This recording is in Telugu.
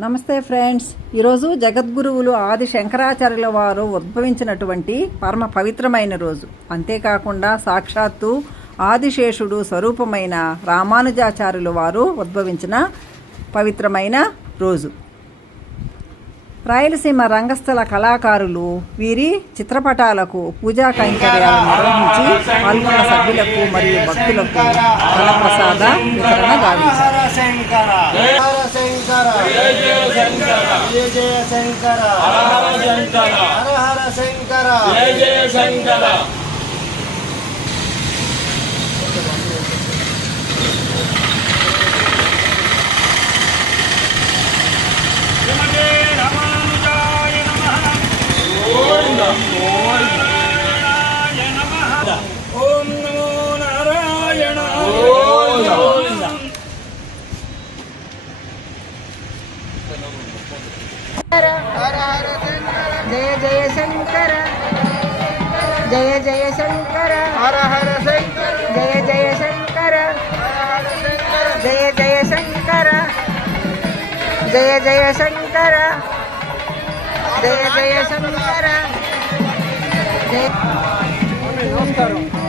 నమస్తే ఫ్రెండ్స్, ఈరోజు జగద్గురువులు ఆది శంకరాచార్యుల వారు ఉద్భవించినటువంటి పరమ పవిత్రమైన రోజు. అంతేకాకుండా సాక్షాత్తు ఆదిశేషుడు స్వరూపమైన రామానుజాచార్యుల వారు ఉద్భవించిన పవిత్రమైన రోజు. రాయలసీమ రంగస్థల కళాకారులు వీరి చిత్రపటాలకు పూజా కైంకర్యాలు నిర్వహించి పాల్గొన్న సభ్యులకు మరియు భక్తులకు ఫలప్రసాద వితరణ గావించారు. ఓం నమో నారాయణ. జయ జయ శంకర, జయ జయ శంకర, హర హర శంకర, జయ జయ శంకర, జయ జయ శంకర, జయ జయ శంకర, జయ జయ శంకర. నమస్కారం.